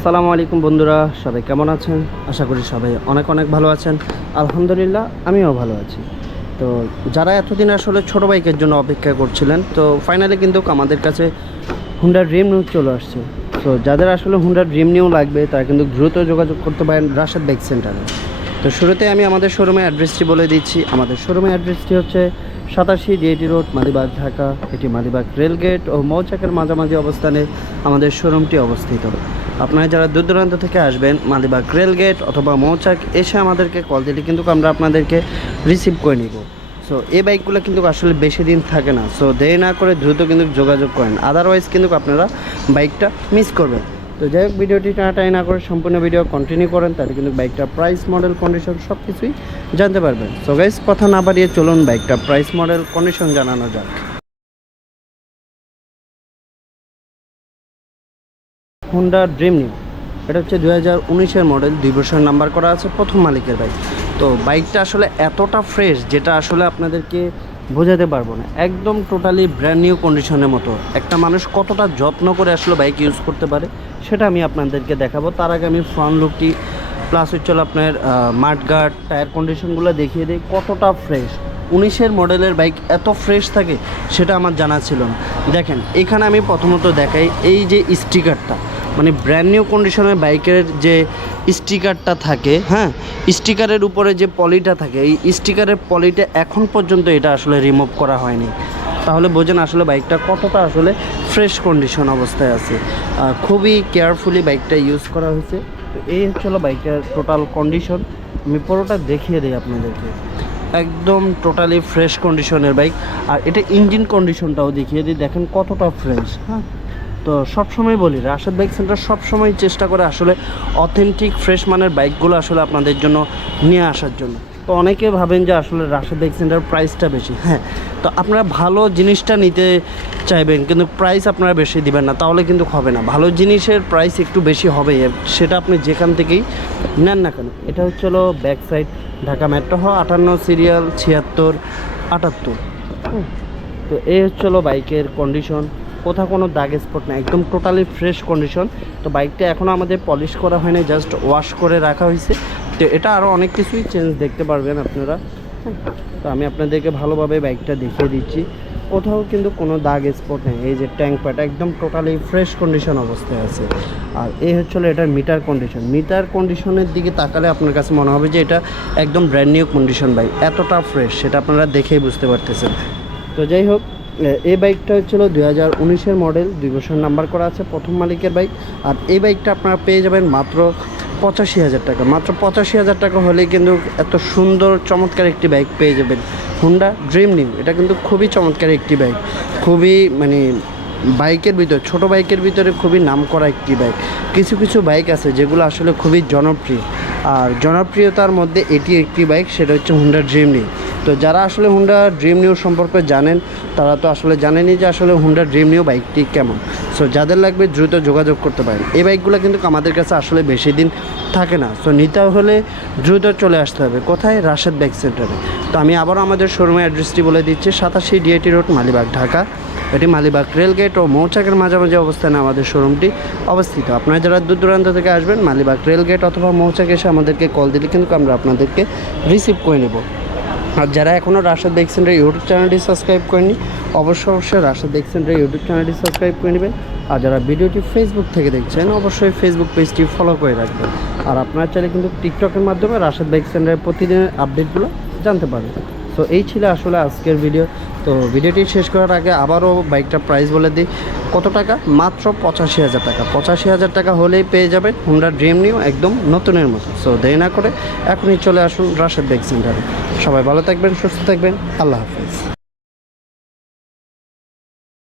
আসসালামু আলাইকুম বন্ধুরা, সবাই কেমন আছেন? আশা করি সবাই অনেক অনেক ভালো আছেন। আলহামদুলিল্লাহ আমিও ভালো আছি। তো যারা এতদিন আসলে ছোটো বাইকের জন্য অপেক্ষা করছিলেন, তো ফাইনালি কিন্তু আমাদের কাছে হুন্ডা ড্রিম নিউ চলে আসছে। তো যাদের আসলে হুন্ডা ড্রিম নিউ লাগবে তারা কিন্তু দ্রুত যোগাযোগ করতে পারেন রাশেদ বাইক সেন্টারে। তো শুরুতে আমি আমাদের শোরুমের অ্যাড্রেসটি বলে দিচ্ছি। আমাদের শোরুমের অ্যাড্রেসটি হচ্ছে 87 ডিএটি রোড, মালিবাগ, ঢাকা। এটি মালিবাগ রেলগেট ও মৌচাকের মাঝামাঝি অবস্থানে আমাদের শোরুমটি অবস্থিত। আপনারা যারা দূর দূরান্ত থেকে আসবেন, মালিবাগ রেলগেট অথবা মৌচাক এসে আমাদেরকে কল দিলে কিন্তু আমরা আপনাদেরকে রিসিভ করে নিব। সো এই বাইকগুলো কিন্তু আসলে বেশি দিন থাকে না। সো দেরি না করে দ্রুত কিন্তু যোগাযোগ করেন, আদারওয়াইজ কিন্তু আপনারা বাইকটা মিস করবেন। তো যাই হোক, ভিডিওটি টানাটানি না করে সম্পূর্ণ ভিডিও কন্টিনিউ করেন, তাহলে কিন্তু বাইকটা প্রাইস, মডেল, কন্ডিশন সব কিছুই জানতে পারবেন। সো গাইস, কথা না বাড়িয়ে চলুন বাইকটা প্রাইস, মডেল, কন্ডিশন জানানো যাক। হুন্ডা ড্রিম নিউ, এটা হচ্ছে 2019-এর মডেল, 2 বছর নাম্বার করা আছে, প্রথম মালিকের বাইক। তো বাইকটা আসলে এতটা ফ্রেশ যেটা আসলে আপনাদেরকে বোঝাতে পারবো না। একদম টোটালি ব্র্যান্ড নিউ কন্ডিশনের মতো। একটা মানুষ কতটা যত্ন করে আসলে বাইক ইউজ করতে পারে সেটা আমি আপনাদেরকে দেখাবো। তার আগে আমি ফ্রন্ট লুকটি প্লাস হচ্ছে আপনার মাঠগার্ড, টায়ার কন্ডিশনগুলো দেখিয়ে দিই কতটা ফ্রেশ। 19-এর মডেলের বাইক এত ফ্রেশ থাকে সেটা আমার জানা ছিল না। দেখেন, এখানে আমি প্রথমত দেখাই এই যে স্টিকারটা, মানে ব্র্যান্ড নিউ কন্ডিশনের বাইকের যে স্টিকারটা থাকে, হ্যাঁ, স্টিকারের উপরে যে পলিটা থাকে, এই স্টিকারের পলিটা এখন পর্যন্ত এটা আসলে রিমুভ করা হয়নি। তাহলে বোঝেন আসলে বাইকটা কতটা আসলে ফ্রেশ কন্ডিশন অবস্থায় আছে। খুবই কেয়ারফুলি বাইকটা ইউজ করা হয়েছে। তো এই হচ্ছিল বাইকটার টোটাল কন্ডিশন। আমি পুরোটা দেখিয়ে দিই আপনাদেরকে। একদম টোটালি ফ্রেশ কন্ডিশনের বাইক। আর এটা ইঞ্জিন কন্ডিশনটাও দেখিয়ে দিই, দেখেন কতটা ফ্রেশ। হ্যাঁ, তো সবসময় বলি রাশেদ বাইক সেন্টার সবসময় চেষ্টা করে আসলে অথেন্টিক ফ্রেশ মানের বাইকগুলো আসলে আপনাদের জন্য নিয়ে আসার জন্য। তো অনেকে ভাবেন যে আসলে রাশেদ বাইক সেন্টার প্রাইসটা বেশি। হ্যাঁ, তো আপনারা ভালো জিনিসটা নিতে চাইবেন কিন্তু প্রাইস আপনারা বেশি দিবেন না, তাহলে কিন্তু হবে না। ভালো জিনিসের প্রাইস একটু বেশি হবে, সেটা আপনি যেখান থেকেই নেন না কেন। এটা হচ্ছিলো ব্যাক সাইড, ঢাকা মেট্রো হ 58 সিরিয়াল 76 78। তো এই হচ্ছিলো বাইকের কন্ডিশন। কোথাও কোনো দাগ স্পট না, একদম টোটালি ফ্রেশ কন্ডিশন। তো বাইকটা এখনও আমাদের পলিশ করা হয়নি, জাস্ট ওয়াশ করে রাখা হয়েছে। তো এটা আরও অনেক কিছুই চেঞ্জ দেখতে পারবেন আপনারা। তো আমি আপনাদেরকে ভালোভাবে বাইকটা দেখিয়ে দিচ্ছি। কোথাও কিন্তু কোনো দাগ স্পট নেই। এই যে ট্যাঙ্ক প্যাড একদম টোটালি ফ্রেশ কন্ডিশন অবস্থায় আছে। আর এই হচ্ছিলো এটার মিটার কন্ডিশন। মিটার কন্ডিশনের দিকে তাকালে আপনার কাছে মনে হবে যে এটা একদম ব্র্যান্ড নিউ কন্ডিশন বাইক, এতটা ফ্রেশ সেটা আপনারা দেখেই বুঝতে পারতেছেন। তো যাই হোক, এই বাইকটা হচ্ছিলো 2019-এর মডেল, 2 বছর নাম্বার করা আছে, প্রথম মালিকের বাইক। আর এই বাইকটা আপনারা পেয়ে যাবেন মাত্র 85,000 টাকা। মাত্র 85,000 টাকা হলেই কিন্তু এত সুন্দর চমৎকার একটি বাইক পেয়ে যাবেন, হুন্ডা ড্রিম নিউ। এটা কিন্তু খুবই চমৎকার একটি বাইক, খুবই মানে বাইকের ভিতরে, ছোট বাইকের ভিতরে খুবই নামকরা একটি বাইক। কিছু কিছু বাইক আছে যেগুলো আসলে খুবই জনপ্রিয়, আর জনপ্রিয়তার মধ্যে এটি একটি বাইক, সেটা হচ্ছে হুন্ডা ড্রিম নিউ। তো যারা আসলে হুন্ডা ড্রিম নিউ সম্পর্কে জানেন তারা তো আসলে জানেনই যে আসলে হুন্ডা ড্রিম নিউ বাইকটি কেমন। সো যাদের লাগবে দ্রুত যোগাযোগ করতে পারেন। এই বাইকগুলো কিন্তু আমাদের কাছে আসলে বেশি দিন থাকে না। সো নিতে হলে দ্রুত চলে আসতে হবে কোথায়? রাশেদ বাইক সেন্টারে। তো আমি আবারও আমাদের শোরুমের অ্যাড্রেসটি বলে দিচ্ছি, 87 ডিএটি রোড, মালিবাগ, ঢাকা। এটি মালিবাগ রেলগেট ও মৌচাকের মাঝামাঝি অবস্থানে আমাদের শোরুমটি অবস্থিত। আপনারা যারা দূর দূরান্ত থেকে আসবেন, মালিবাগ রেলগেট অথবা মৌচাক এসে আমাদেরকে কল দিলে কিন্তু আমরা আপনাদেরকে রিসিভ করে নেব। আর যারা এখনও রাশেদ বাইক সেন্টার ইউটিউব চ্যানেলটি সাবস্ক্রাইব করেনি, অবশ্যই রাশেদ বাইক সেন্টার ইউটিউব চ্যানেলটি সাবস্ক্রাইব করে নেবেন। আর যারা ভিডিওটি ফেসবুক থেকে দেখছেন, অবশ্যই ফেসবুক পেজটি ফলো করে রাখবেন। আর আপনারা চাইলে কিন্তু টিকটকের মাধ্যমে রাশেদ বাইক সেন্টারের প্রতিদিনের আপডেটগুলো জানতে পারবেন। তো এই ছিল আসলে আজকের ভিডিও। তো ভিডিওটি শেষ করার আগে আবারও বাইকটা প্রাইস বলে দিই, কত টাকা? মাত্র 85,000 টাকা। 85,000 টাকা হলেই পেয়ে যাবেন হুন্ডা ড্রিম নিউ, একদম নতুনের মতো। সো দেরি না করে এখনই চলে আসুন রাশেদ বাইক সেন্টারে। সবাই ভালো থাকবেন, সুস্থ থাকবেন, আল্লাহ হাফেজ।